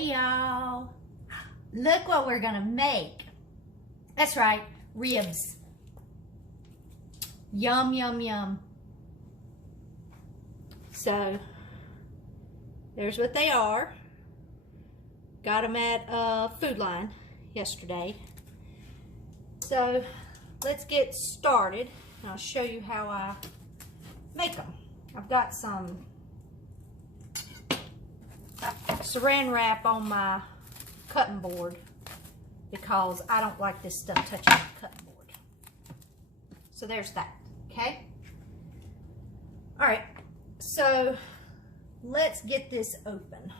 Hey y'all, look what we're gonna make. That's right, ribs. Yum, yum, yum. So, there's what they are. Got them at Food Line yesterday. So, let's get started. And I'll show you how I make them. I've got some saran wrap on my cutting board because I don't like this stuff touching my cutting board. So there's that, okay? All right, so let's get this open.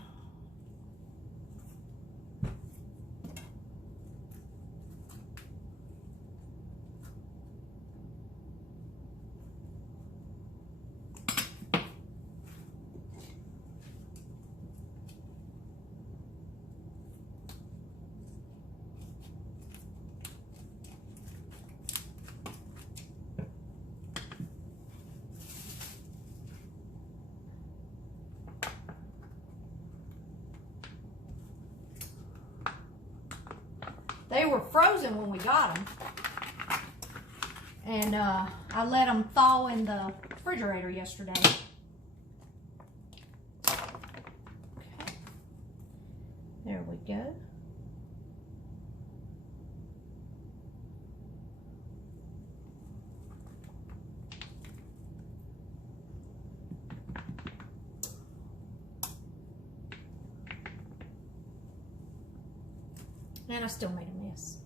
They were frozen when we got them, and I let them thaw in the refrigerator yesterday. Okay, there we go. And I still made a mess.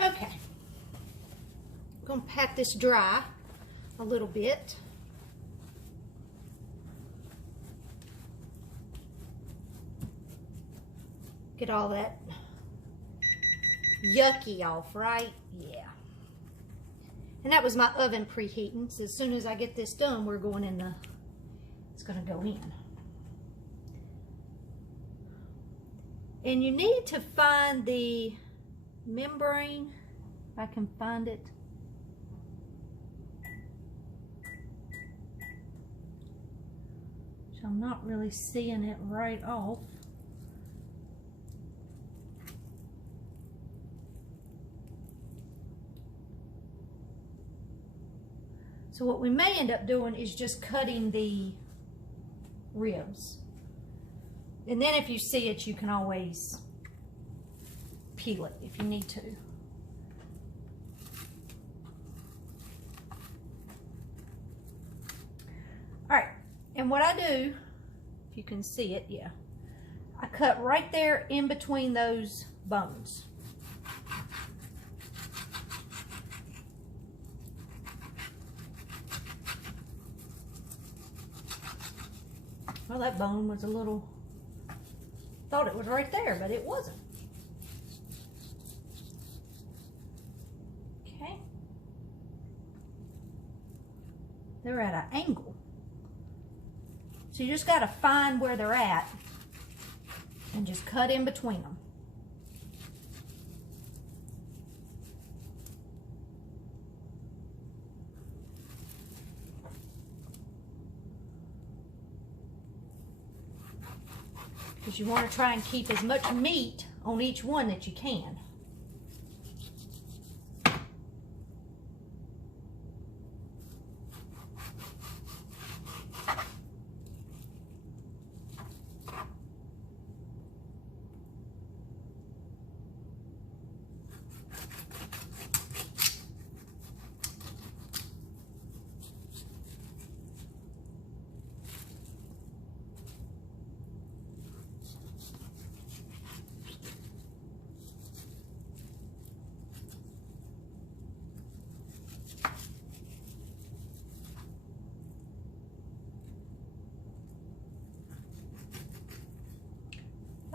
Okay. I'm going to pat this dry a little bit. Get all that yucky off, right? Yeah. And that was my oven preheating. So as soon as I get this done, we're going in the, it's going to go in. And you need to find the membrane, if I can find it. So I'm not really seeing it right off. So what we may end up doing is just cutting the ribs. And then if you see it, you can always peel it if you need to. All right, and what I do, if you can see it, yeah, I cut right there in between those bones. Well, that bone was a little, thought it was right there, but it wasn't. Okay. They're at an angle. So you just got to find where they're at and just cut in between them. Because you want to try and keep as much meat on each one that you can.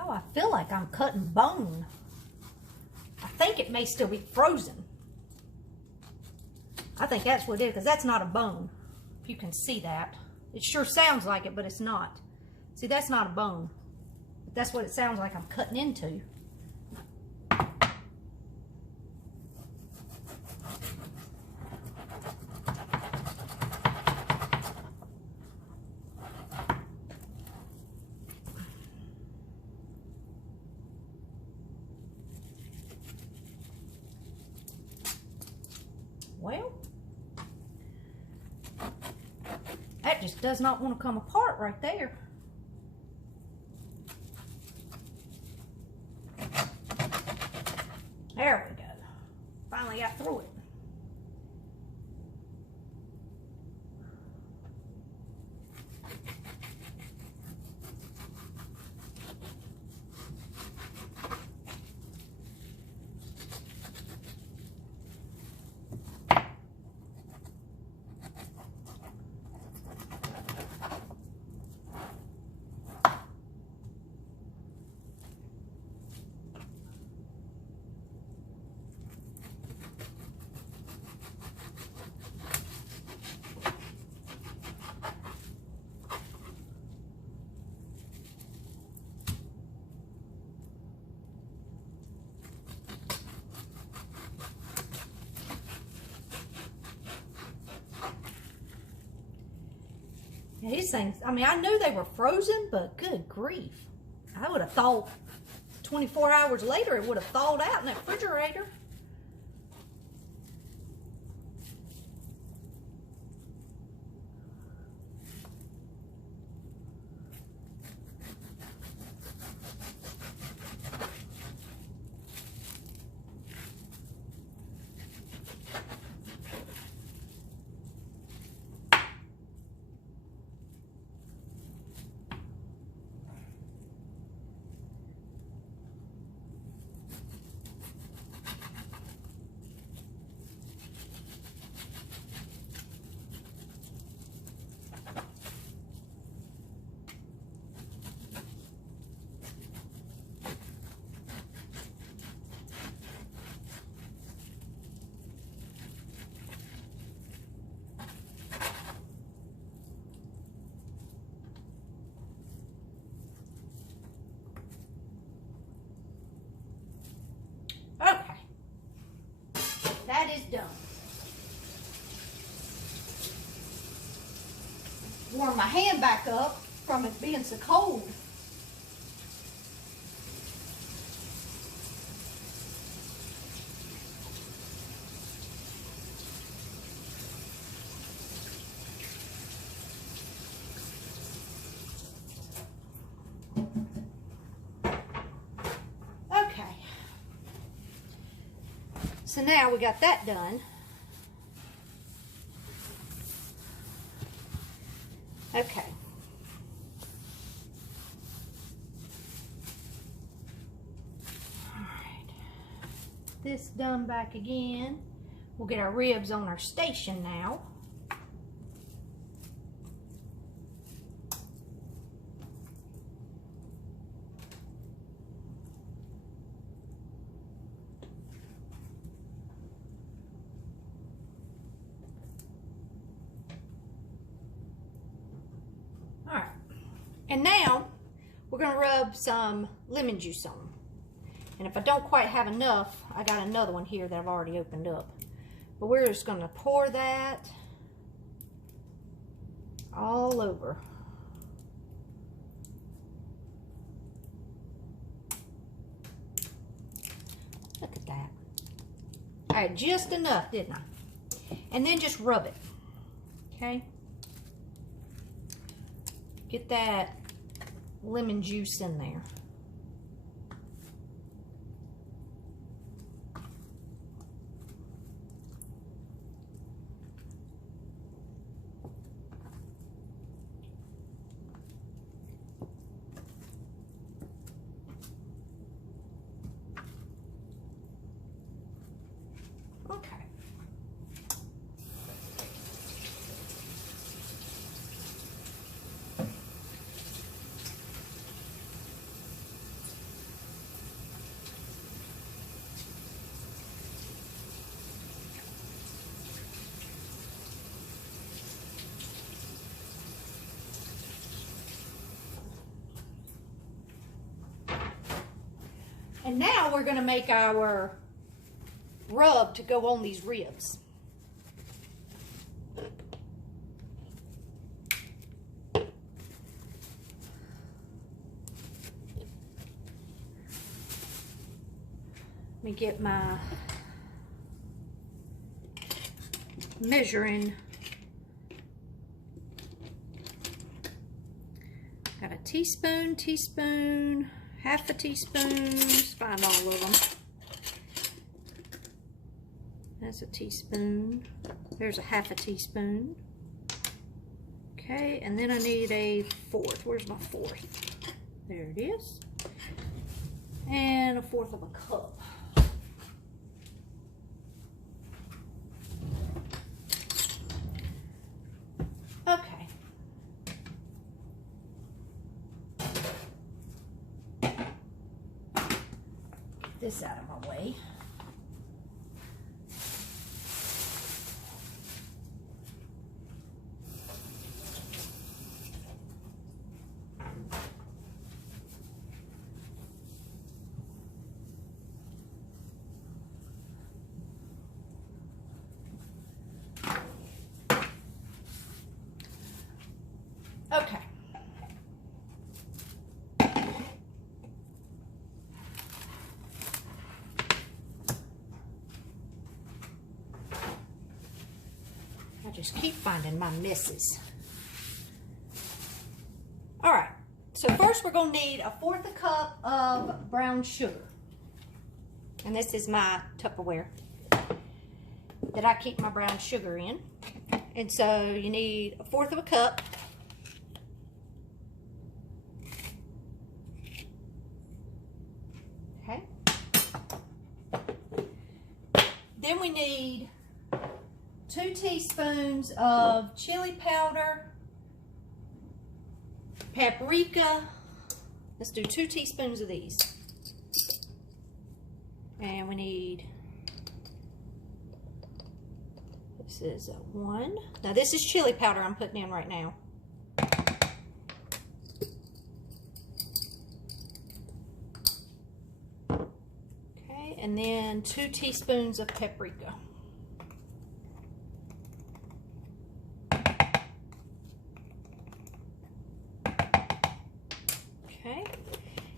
Oh, I feel like I'm cutting bone. I think it may still be frozen. I think that's what it is, because that's not a bone. If you can see that. It sure sounds like it, but it's not. See, that's not a bone. But that's what it sounds like I'm cutting into. That just does not want to come apart right there. There we go. Finally got through it. Yeah, these things, I mean, I knew they were frozen, but good grief. I would have thought 24 hours later it would have thawed out in that refrigerator. That is done. Warm my hand back up from it being so cold. So now we got that done. Okay. All right. This done back again. We'll get our ribs on our station now. And now we're going to rub some lemon juice on them. And if I don't quite have enough, I got another one here that I've already opened up. But we're just going to pour that all over. Look at that. I had just enough, didn't I? And then just rub it. Okay? Get that lemon juice in there. Okay. And now we're going to make our rub to go on these ribs. Let me get my measuring teaspoon, half a teaspoon. Let's find all of them. That's a teaspoon. There's a half a teaspoon. Okay, and then I need a fourth. Where's my fourth? There it is. And a fourth of a cup. Okay. Get this out of my way. Okay. I just keep finding my misses. All right. So first we're going to need a fourth a cup of brown sugar. And this is my Tupperware that I keep my brown sugar in. And so you need a fourth of a cup. Okay. Then we need 2 teaspoons of chili powder, paprika. Let's do 2 teaspoons of these. And we need, this is a 1. Now this is chili powder I'm putting in right now. Okay, and then 2 teaspoons of paprika. Okay,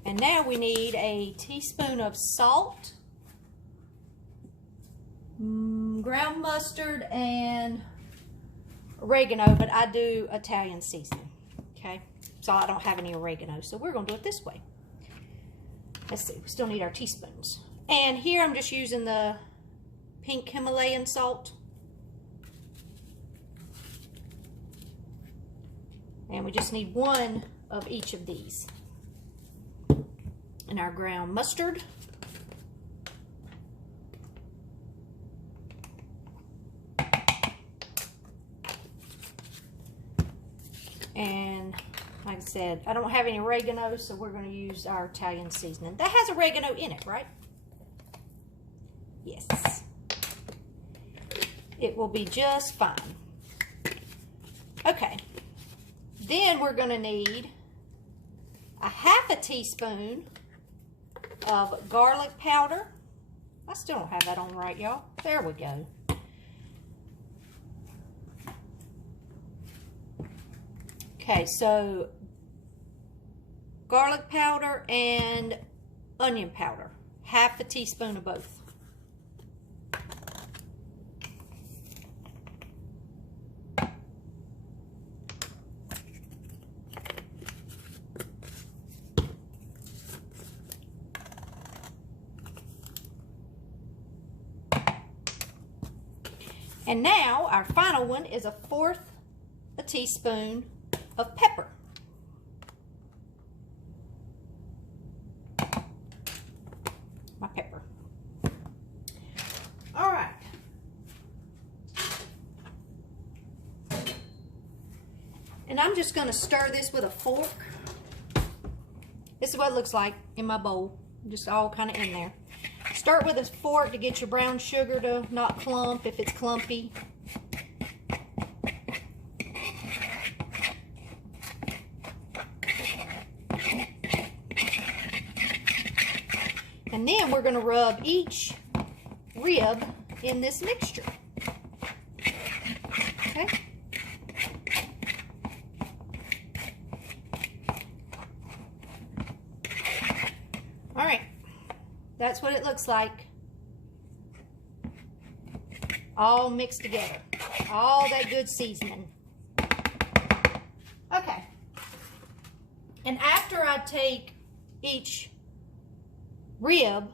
and now we need a teaspoon of salt, ground mustard, and oregano, but I do Italian seasoning, okay? So I don't have any oregano, so we're gonna do it this way. Let's see, we still need our teaspoons. And here I'm just using the pink Himalayan salt. And we just need 1 of each of these. And our ground mustard. And like I said, I don't have any oregano, so we're going to use our Italian seasoning. That has oregano in it, right? Yes. It will be just fine. Okay. Then we're going to need a half a teaspoon of garlic powder. I still don't have that on right, y'all. There we go. Okay, so garlic powder and onion powder. Half a teaspoon of both. And now our final one is a 1/4 a teaspoon of pepper. My pepper. All right. And I'm just going to stir this with a fork. This is what it looks like in my bowl. Just all kind of in there. Start with a fork to get your brown sugar to not clump if it's clumpy. And then we're going to rub each rib in this mixture. Okay? All right. That's what it looks like. All mixed together. All that good seasoning. Okay. And after I take each rib,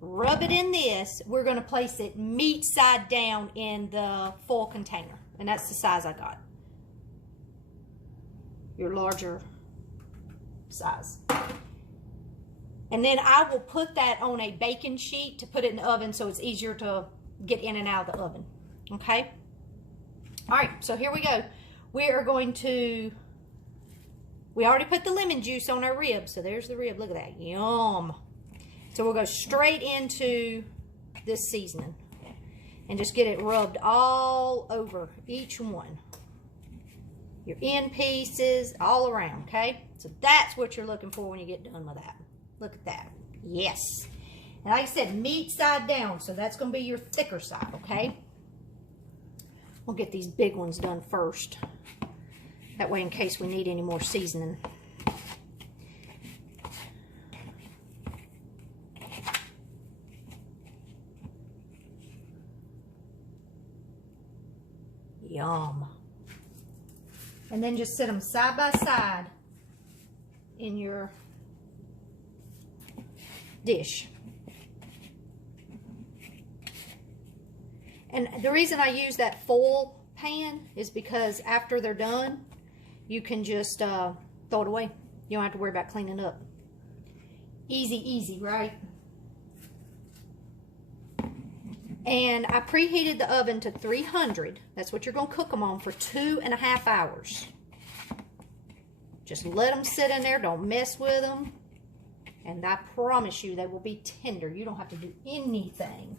rub it in this, we're going to place it meat side down in the foil container. And that's the size I got. Your larger size. And then I will put that on a baking sheet to put it in the oven so it's easier to get in and out of the oven. Okay? All right, so here we go. We are going to, we already put the lemon juice on our rib. So there's the rib. Look at that. Yum. So we'll go straight into this seasoning and just get it rubbed all over each one. Your end pieces, all around, okay? So that's what you're looking for when you get done with that. Look at that. Yes. And like I said, meat side down, so that's going to be your thicker side, okay? We'll get these big ones done first. That way, in case we need any more seasoning. Yum. And then just set them side by side in your dish. And the reason I use that foil pan is because after they're done, you can just throw it away. You don't have to worry about cleaning up. Easy, easy, right? And I preheated the oven to 300. That's what you're going to cook them on for 2.5 hours. Just let them sit in there. Don't mess with them. And I promise you they will be tender. You don't have to do anything.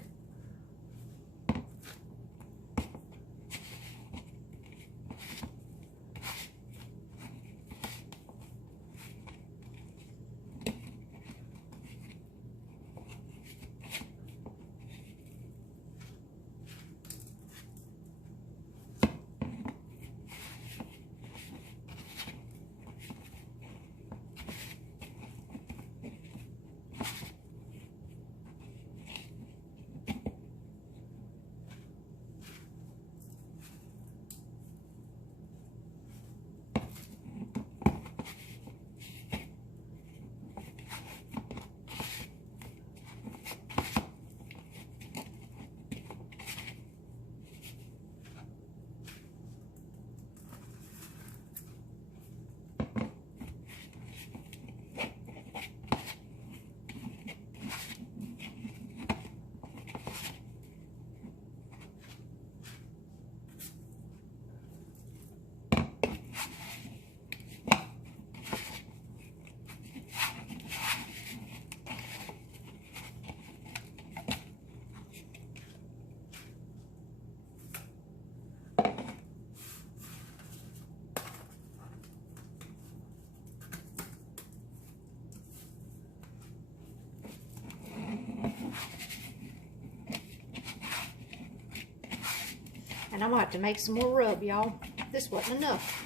And I'm going to have to make some more rub, y'all. This wasn't enough.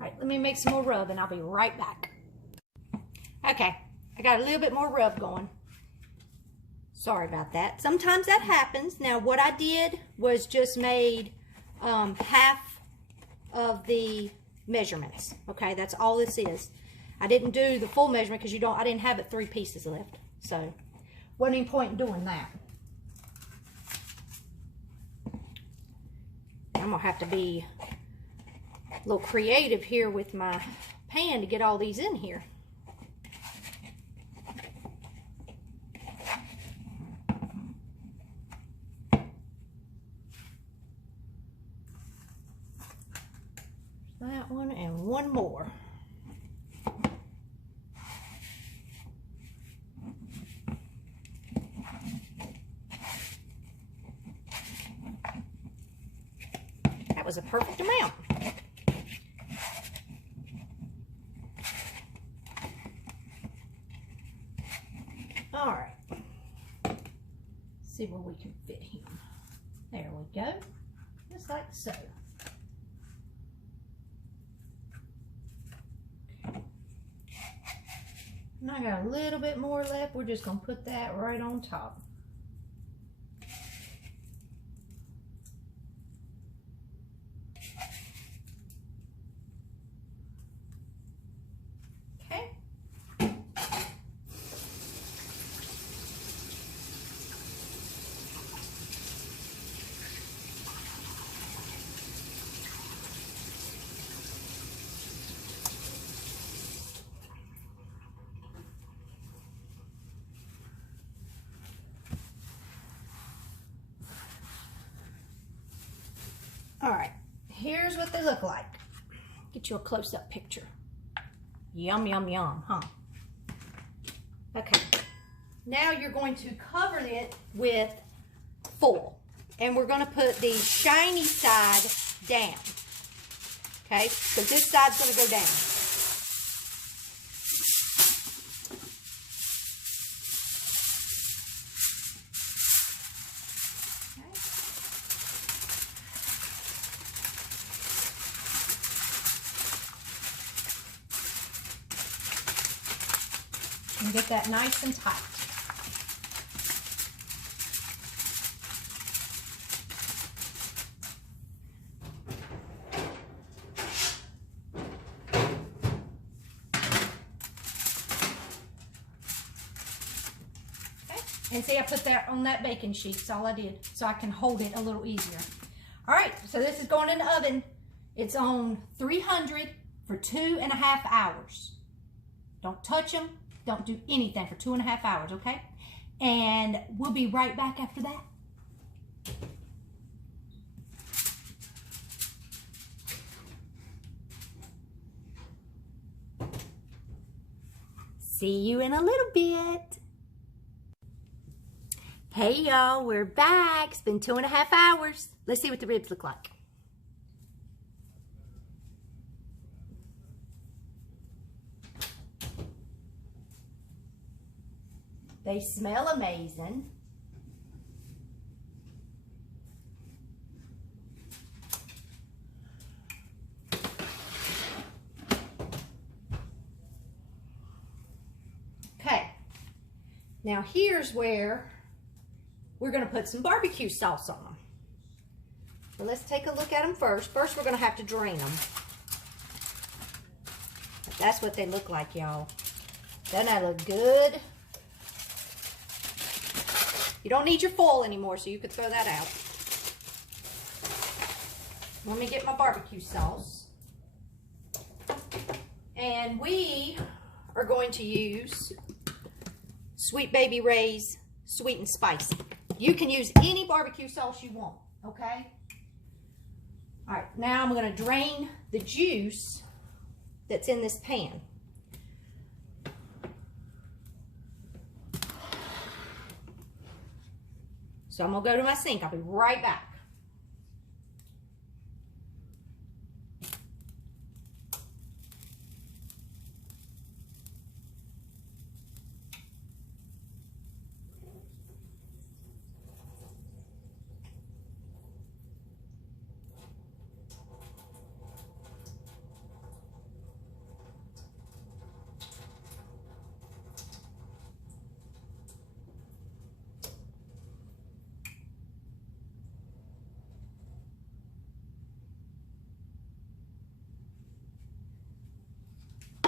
Alright, let me make some more rub and I'll be right back. Okay, I got a little bit more rub going. Sorry about that. Sometimes that happens. Now what I did was just made half of the measurements. Okay, that's all this is. I didn't do the full measurement because I didn't have it 3 pieces left. So wasn't any point in doing that. I'm gonna have to be a little creative here with my pan to get all these in here. That one and one more. That was a perfect amount. All right. See where we can fit him. There we go. Just like so. And I got a little bit more left. We're just going to put that right on top. they look like. Get you a close-up picture. Yum, yum, yum, huh? Okay. Now you're going to cover it with foil. And we're going to put the shiny side down. Okay? So this side's going to go down. And get that nice and tight. Okay. And see, I put that on that baking sheet. That's all I did, so I can hold it a little easier. All right, so this is going in the oven. It's on 300 for 2.5 hours. Don't touch them. Don't do anything for 2.5 hours, okay? And we'll be right back after that. See you in a little bit. Hey y'all, we're back. It's been 2.5 hours. Let's see what the ribs look like. They smell amazing. Okay, now here's where we're going to put some barbecue sauce on them. So let's take a look at them first. First, we're going to have to drain them. That's what they look like, y'all. Doesn't that look good? You don't need your foil anymore, so you could throw that out. Let me get my barbecue sauce. And we are going to use Sweet Baby Ray's Sweet and Spicy. You can use any barbecue sauce you want, okay? All right, now I'm going to drain the juice that's in this pan. So I'm going to go to my sink. I'll be right back.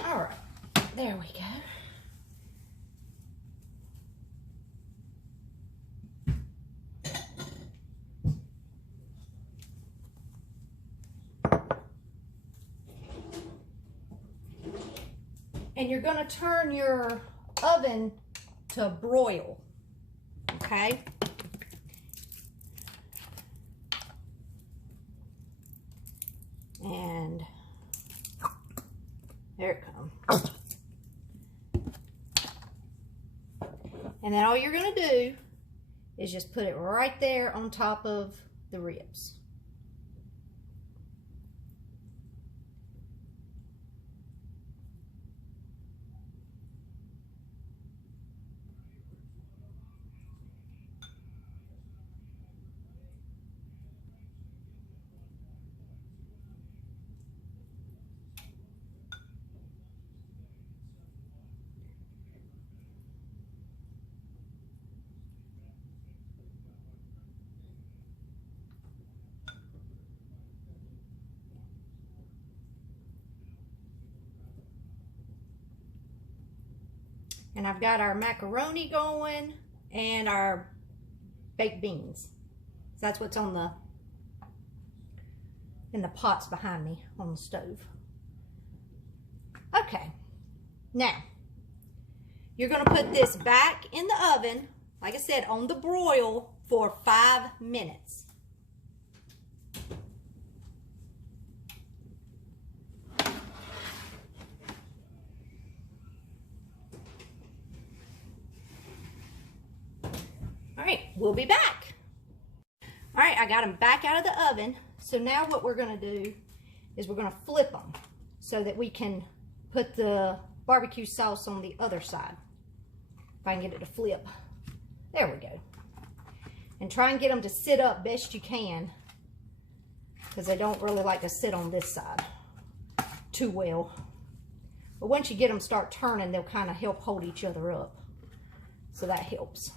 All right, there we go. And you're going to turn your oven to broil, okay? And there it comes. And then all you're going to do is just put it right there on top of the ribs. And I've got our macaroni going and our baked beans. So that's what's on in the pots behind me on the stove. Okay, now you're gonna put this back in the oven, like I said, on the broil for 5 minutes. right, we'll be back. All right, I got them back out of the oven. So now what we're gonna do is we're gonna flip them so that we can put the barbecue sauce on the other side. If I can get it to flip. There we go. And try and get them to sit up best you can, because they don't really like to sit on this side too well. But once you get them start turning, they'll kind of help hold each other up. So that helps.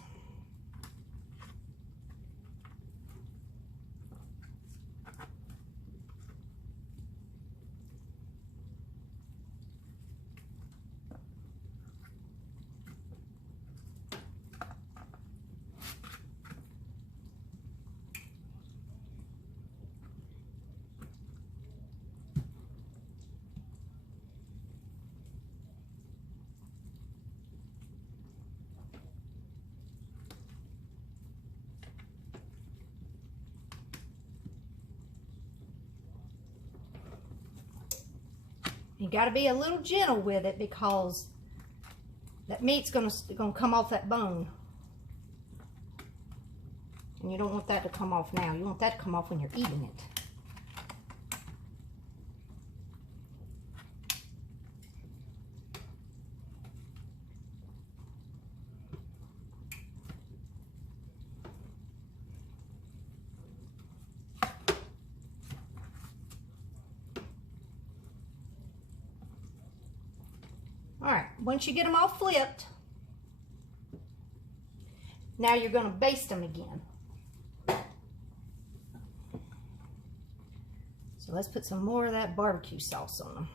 You got to be a little gentle with it because that meat's gonna come off that bone. And you don't want that to come off now. You want that to come off when you're eating it. All right, once you get them all flipped, now you're going to baste them again. So let's put some more of that barbecue sauce on them.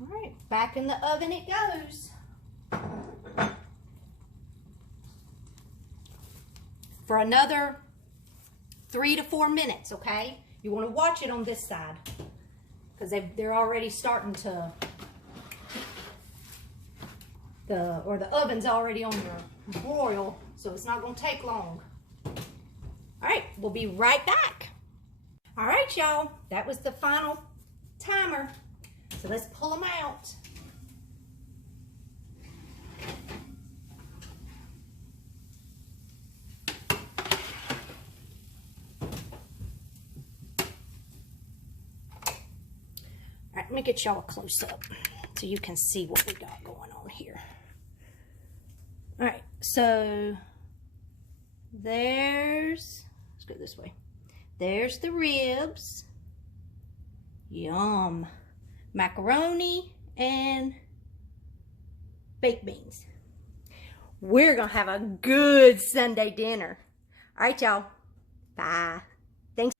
All right, back in the oven it goes. For another 3 to 4 minutes, okay? You want to watch it on this side because they're already starting to, the oven's already on your broil, so it's not going to take long. All right, we'll be right back. All right, y'all, that was the final timer. So let's pull them out. All right, let me get y'all a close up so you can see what we got going on here. All right, so let's go this way. There's the ribs. Yum. Macaroni and baked beans. We're gonna have a good Sunday dinner. All right, y'all. Bye. Thanks.